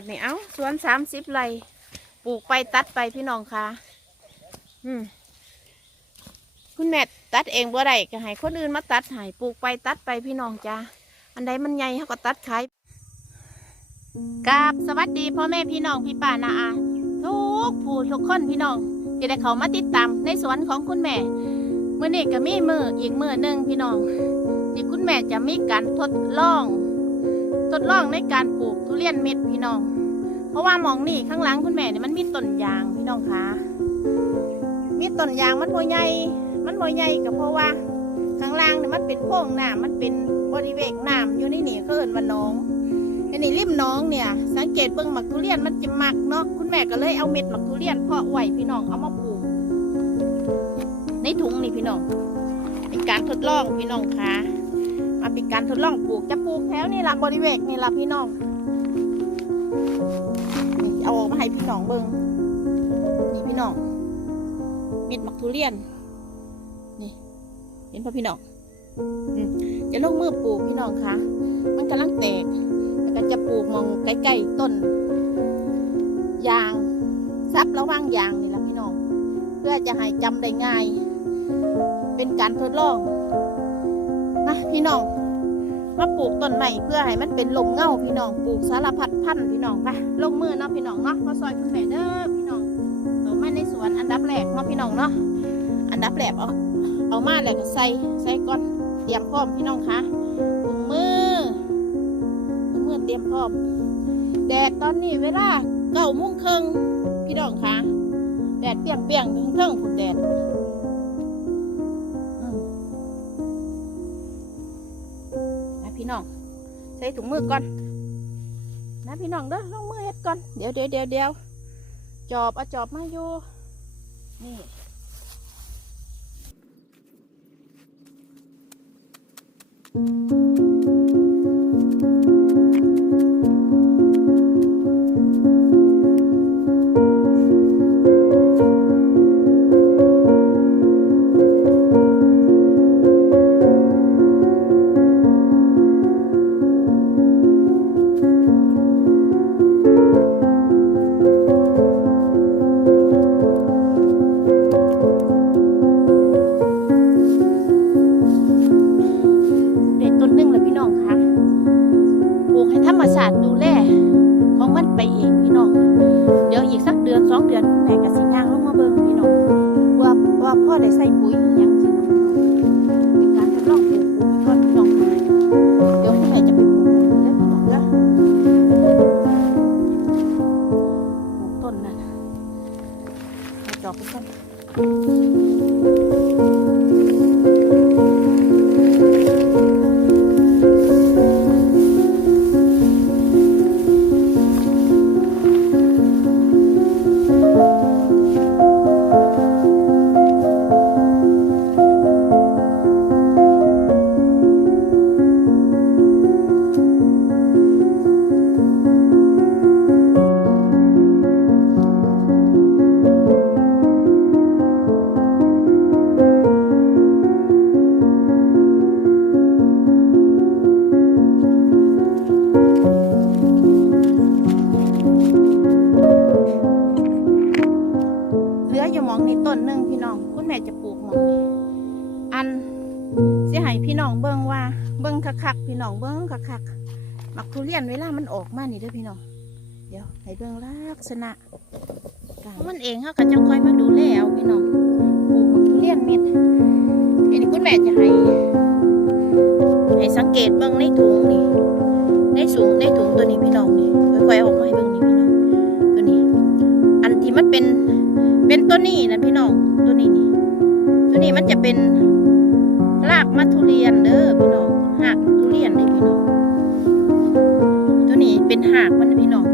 บัดนี้เอ้าสวนสามสิบไร่ปลูกไปตัดไปพี่น้องค่ะ อืมคุณแม่ตัดเองบ่ได้ก็ให้คนอื่นมาตัดให้ปลูกไปตัดไปพี่น้องจ้าอันใดมันใหญ่เขาก็ตัดขายกราบสวัสดีพ่อแม่พี่น้องพี่ป้านาอาทุกผู้ทุกคนพี่น้องที่ได้เขามาติดตามในสวนของคุณแม่เมื่อนี้ก็มีมืออีกมือหนึ่งพี่น้องที่คุณแม่จะมีการทดลอง ทดลองในการปลูกทุเรียนเม็ดพี่น้อง เพราะว่าหมองนี่ข้างหลังคุณแม่เนี่ยมันมีต้นยางพี่น้องคะมีต้นยางมันโมใหญ่มันโมใหญ่ก็เพราะว่าข้างล่างเนี่ยมันเป็นโพรงน้ำมันเป็นบริเวณน้ำอยู่ในนี่ก็เอินว่าน้องอันนี้ริมหน้องเนี่ย สังเกตเบิ่งหมักทุเรียนมันจะหมักเนาะคุณแม่ก็เลยเอาเม็ดหมักทุเรียนเพาะไว้พี่น้องเอามาปลูกในถุงนี่พี่น้อง เป็นการทดลองพี่น้องคะมาเป็นการทดลองปลูกจะปลูกแถวนี่ละบริเวณนี่ละพี่น้อง เอาออกมาให้พี่น้องเบิ่งนี่พี่น้องเม็ดมักทุเรียน นี่เห็นป่ะพี่น้องจะลงมือปลูกพี่น้องคะมันกำลังแตกแล้วก็จะปลูกมองใกล้ๆต้น ยางซับระว่างยางนี่ละพี่น้อง เพื่อจะให้จำได้ง่าย เป็นการทดลองนะพี่น้อง มาปลูกต้นใหม่เพื่อให้มันเป็นลมเงาพี่น้องปลูกสารพัดพันธุ์พี่น้องไปลงมือเนาะพี่น้องเนาะมาซอยคุณแม่เด้อพี่น้องเอามาในสวนอันดับแรกเนาะพี่น้องเนาะอันดับแรกเอาเอามาแล้วก็ใส่ใส่ก่อนเตรียมพร้อมพี่น้องคะถุงมือถุงมือเตรียมพร้อม แดดตอนนี้เวลาเก้าโมงครึ่งพี่น้องคะแดดเปียงเปียงถึงเทิงผุนแดด่น้อง ใส่ถุงมือก่อนนะพี่น้องเด้อลงมือเฮ็ดก่อน เดี๋ยวเดี๋ยวเดี๋ยวเดี๋ยวจอบเอาจอบมาอยู่ นี่เด็ พี่น้องเบิ่งคักๆมักทุเรียนเวลามันออกมานี่เด้อพี่น้อง เดี๋ยวให้เบิ่งลักษณะมันเองเขาก็จะคอยมาดูแลเอาพี่น้องปลูกมักทุเรียนเม็ดอันนี้คุณแม่จะให้ให้สังเกตเบิ่งในถุงนี่ในสูงในถุงตัวนี้พี่น้องนี่ค่อยๆออกมาให้เบิ่งนี่พี่น้องตัวนี้ อันที่มันเป็นเป็นตัวนี้นะพี่น้องตัวนี้นี่ตัวนี้มันจะเป็นรากมัทุเรียนเด้อพี่น้อง หากทุเรียนเด้พี่น้อง ตัวนี้เป็นหากมันนะพี่น้อง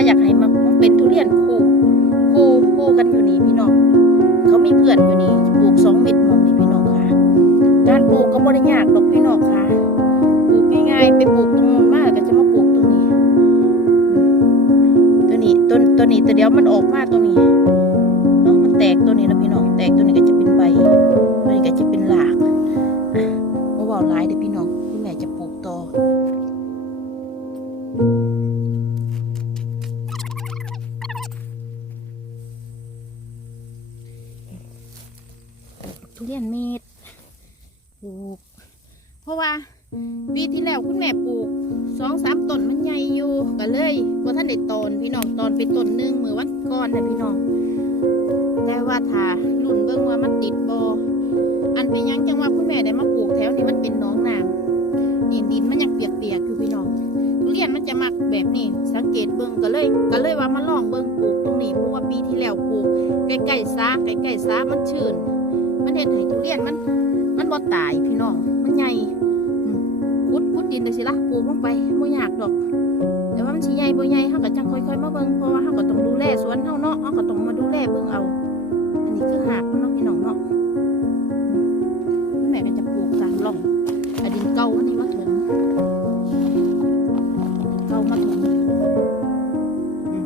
ว่าอยากให้มันเป็นทุเรียนคู่คู่คู่กันอยู่นี่พี่น้องเขามีเพื่อนอยู่นี่ปลูกสองเม็ดมองนี่พี่น้องค่ะการปลูกก็ไม่ได้ยากหรอกพี่น้องค่ะปลูกง่ายๆไปปลูกตรงนู้นมากก็จะมาปลูกตรงนี้ ตัวนี้ต้นตัวนี้แต่เดี๋ยวมันออกมาตัวนี้เนาะมันแตกตัวนี้นะพี่น้องแตกตัวนี้ก็จะเป็นใบตัวนี้ก็จะเป็นหลากอะมาว่ลายเด็กพี่ ที่แล้วคุณแม่ปลูกสองสามต้นมันใหญ่อยู่ก็เลยว่าท่านได้ตอนพี่น้องตอนเป็นต้นหนึ่งมือวันก่อนนะพี่น้องแต่ว่าถ้ารุ่นเบิ่งว่ามันติดบออันเป็นยังจังว่าคุณแม่ได้มาปลูกแถวนี้มันเป็นน้องน้ำนี่ดินมันยังเปียกๆอยู่พี่น้องทุเรียนมันจะมักแบบนี้สังเกตเบิ่งก็เลย ก็เลยว่ามาลองเบิ่งปลูกตรงนี้เพราะว่าปีที่แล้วปลูกใกล้ๆซาใกล้ๆซามันชื้นมันเห็นให้ทุเรียนมัน มันบ่ตายพี่น้องมันใหญ่ นได้สิละปลูกลงไปบ่ยากดอกแต่ว่ามันสิใหญ่บ่ใหญ่เฮาก็จังค่อยๆมาเบิ่งเพราะว่าเฮาก็ต้องดูแลสวนเฮาเนาะเฮาก็ต้องมาดูแลเบิ่งเอา อันนี้คือหากมันเนาะพี่น้องเนาะแม่ก็จะปลูกตามร่องอดินเก่าอันนี้มาถมเก่ามาถมอืม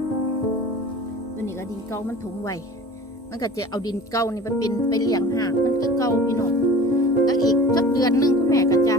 ตัวนี้ก็ดินเก่ามันถมไว้มันก็จะเอาดินเก่านี่ไปเป็นไปเลี้ยงหากมันคือเก่าพี่น้องแล้วอีกสักเดือนหนึ่งคุณแม่ก็จะ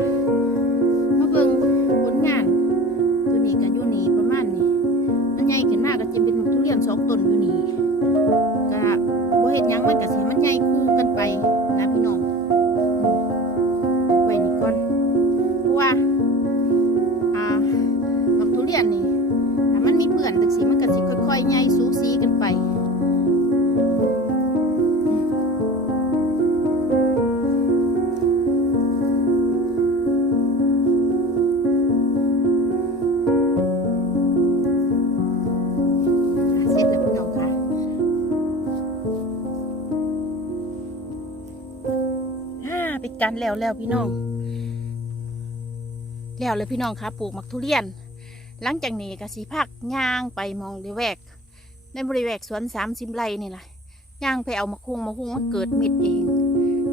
กันแล้วแล้วพี่น้อง แล้วเลยพี่น้องค่ะปลูกมักทุเรียน หลังจากนี้ก็สีพักย่างไปมองในแวก ในบริเวณสวนสามสิบไร่นี่แหละย่างไปเอามาคุงมาคุงมันเกิดเม็ดเอง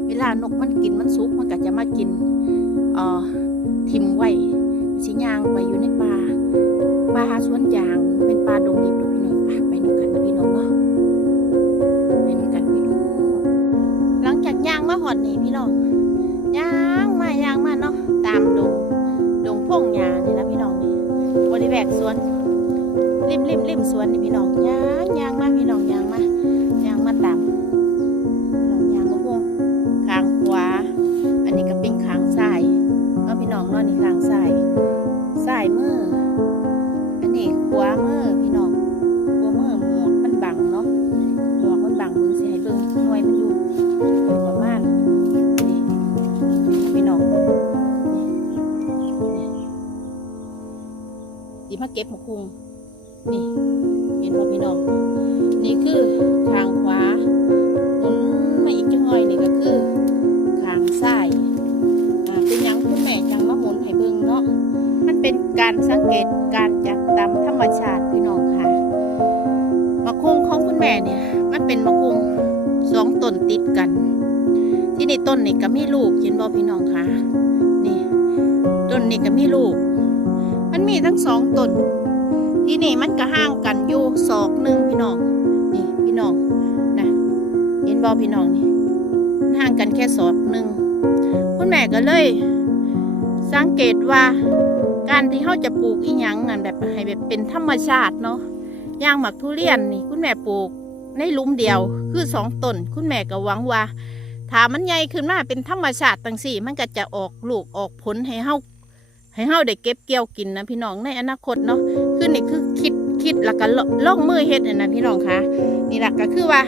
เวลานกมันกินมันสุกมันก็จะมากินเอ่อทิมไว้สิย่างไปอยู่ในป่าป่าสวนยางเป็นป่าดงดิบดูพี่น้องป่าไปนกันนะพี่น้องเนาะไปนกันพี่น้องหลังจากย่างมาหอดนี่พี่น้อง ย่างมาย่างมาเนาะตามดงดงพงหญ้านี่นะพี่น้องนี่บริเวณสวนริมริมริมสวนนี่พี่น้องย่างย่างมาพี่น้องย่างมาย่างมาตาม ดีมาเก็บหมกคุงนี่ เห็นบ่พี่น้อง นี่คือทางขวาหมุนมาอีกจังหน่อยนี่ก็คือทางซ้ายอ่าเป็นยังคุณแม่จังมาหมุนให้เบิ่งเนาะมันเป็นการสังเกตการจากตามธรรมชาติพี่น้องค่ะมะคุงของคุณแม่เนี่ย มันเป็นมะคุงสองต้นติดกัน ที่นี่ต้นนี่ก็มีลูกเห็นบ่พี่น้องค่ะนี่ต้นนี่ก็มีลูก มันมีทั้งสองต้นที่นี่มันก็ห่างกันอยู่ศอกหนึ่งพี่น้องนี่พี่น้องนะเห็นบ่พี่น้องนี่ห่างกันแค่ศอกหนึ่งคุณแม่ก็เลย สังเกตว่าการที่เขาจะปลูกอีหยังนั่นแบบให้แบบเป็นธรรมชาติเนาะอย่างหมักทุเรียนนี่ คุณแม่ปลูกในลุมเดียวคือสองต้นคุณแม่ก็หวังว่าถ้ามันใหญ่ขึ้นมาเป็นธรรมชาติตั้งสี่ มันก็จะออกลูกออกผลให้เฮา ให้เฮาได้เก็บเกี่ยวกินนะพี่น้องในอนาคตเนาะคือนี่คือคิดคิดแล้วก็ลล่องมือเฮ็ดน่ะนะพี่น้องคะนี่แหละก็คือว่า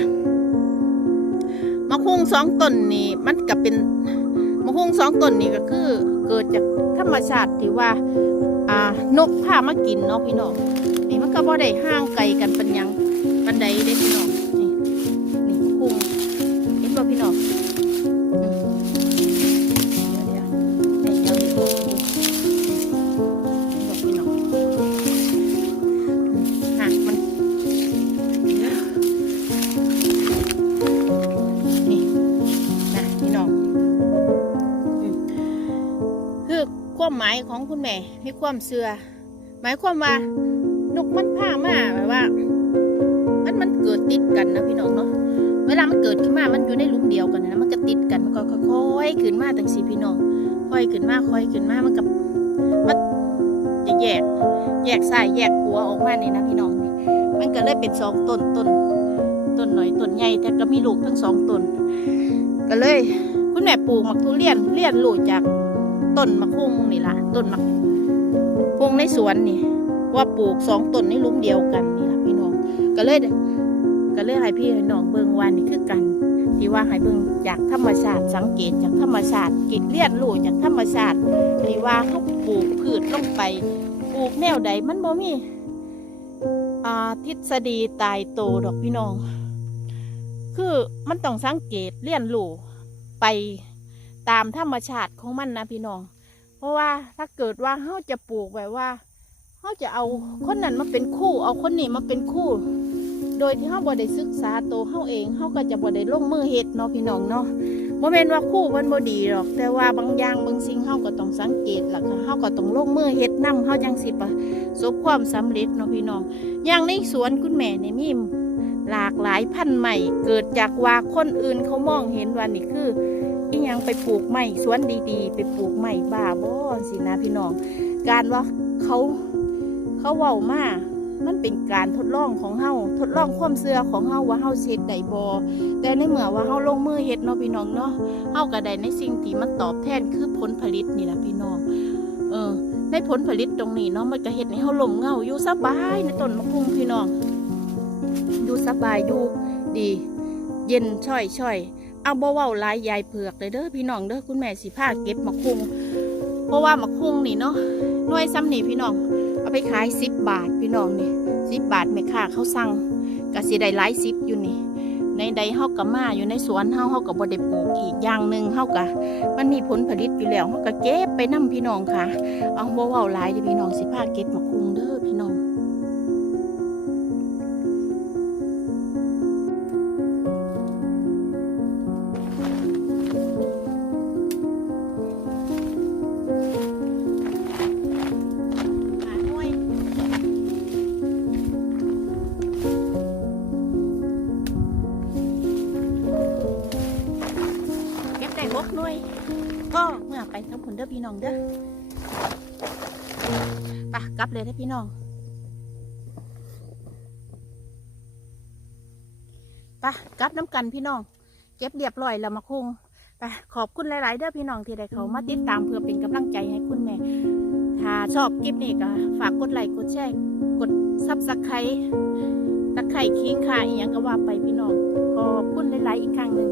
มะคุงสองต้นนี่มันก็เป็นมะคุงสองต้นนี่ก็คือ เกิดจากธรรมชาติที่ว่าอ่านกพามากินเนาะพี่น้องนี่มันก็บ่ได้ห่างไกลกันปันหยังปันใดเด้พี่น้องนี่นี่กุ้งเห็นบ่พี่น้อง ความหมายของคุณแม่ มีความเสื่อหมายความว่านกมันผ้ามาแบบว่า มันมันเกิดติดกันนะพี่น้องเนาะเวลามันเกิดขึ้นมา มันอยู่ในหลุมเดียวกันนะมันก็ติดกันมันก็ค่อยๆขึ้นมาตั้งสี่พี่น้องค่อยขึ้นมาค่อยขึ้นมามันกับมันจะแยก แยกซ้ายแยกขวออกมานี่นะพี่น้องมันก็เลยเป็นสองต้นต้นต้นหน่อยต้นใหญ่แต่ก็มีลูกทั้งสองต้นก็เลย คุณแม่ปลูกหมักทุเรียนเรียนรู้จาก ต้นมะคุงนี่ล่ะต้นมะคุงในสวนนี่ ว่าปลูกสองต้นในลุมเดียวกันนี่ล่ะพี่น้องก็เลยก็เลยให้พี่ให้น้องเบิ่งว่านี่คือกัน ที่ว่าให้เบิ่งจากธรรมชาติสังเกตจากธรรมชาติกิจเรียนรู้จากธรรมชาติที่ว่าเขาปลูกพืชลงไปปลูกแนวใดมันบ่มีอ่าทฤษฎีตายโตดอกพี่น้อง คือมันต้องสังเกตเรียนรู้ไป ตามธรรมชาติของมันนะพี่น้อง เพราะว่าถ้าเกิดว่าเขาจะปลูกแบบว่าเขาจะเอาคนนั้นมาเป็นคู่ เอาคนนี้มาเป็นคู่ โดยที่เขาบ่ได้ศึกษาตัวเขาเองเขาก็จะบ่ได้ลงมือเฮ็ดเนาะพี่น้องเนาะโมเมนว่าคู่มันบ่ดีหรอก แต่ว่าบางอย่างบางสิ่งเขาก็ต้องสังเกตแล้วก็เขาก็ต้องลงมือเฮ็ดนํเขาจังสิประสบความสำเร็จเนาะพี่น้อง อย่างในสวนคุณแม่ในี่มีหลากหลายพันธุ์ใหม่ เกิดจากว่าคนอื่นเขามองเห็นว่านี่คือ อีหยังไปปลูกใหม่สวนดีๆ ไปปลูกใหม่บ้าบ่สินะพี่น้อง การว่าเขาเขาเว้ามามันเป็นการทดลองของเฮาทดลองความเชื่อของเฮาว่าเฮาเฮ็ดได้บ่แต่ในเมื่อว่าเฮาลงมือเฮ็ดเนาะพี่น้องเนาะเฮาก็ได้ในสิ่งที่มันตอบแทนคือผลผลิตนี่ล่ะพี่น้องเออในผลผลิตตรงนี้เนาะมันก็เฮ็ดให้เฮาลมเงาอยู่สบายในต้นมะพุงพี่น้องอยู่สบายอยู่ดี เย็นช่อยช่อย เอาบ่เว้าลายยายเผือกเลยเด้อพี่น้องเด้อคุณแม่สิพาเก็บมะคุงเพราะว่ามะคุงนี่เนาะหน่วยซ้ำนี่พี่น้อง เอาไปขายสิบบาทพี่น้องนี่สิบบาทแม่ค้าเขาสั่งก็สิได้หลายสิบอยู่นี่ ในใดเฮากับมาอยู่ในสวนเฮาเฮากับบ่ได้ปลูกอีกอย่างหนึ่งเฮากะมันมีผลผลิตอยู่แล้วเฮาก็เก็บไปนํพี่น้องค่ะ เอาบ่เว้าลายเด้อพี่น้องสิพาเก็บ น้องเด้อไปกลับเลยเด้พี่น้องไปกลับน้ำกันพี่น้อง เก็บเรียบร้อยแล้วมาคุงไปขอบคุณหลาย ๆ เด้อพี่น้องที่ได้เขามาติดตามเพื่อเป็นกำลังใจให้คุณแม่ ถ้าชอบคลิปนี้ก็ฝากกดไลค์กดแชร์กดซับสไครต์ตะไคร่คิงค่ะอีย่างก็ว่าไปพี่น้องขอบคุณหลาย ๆ อีกครั้งหนึ่ง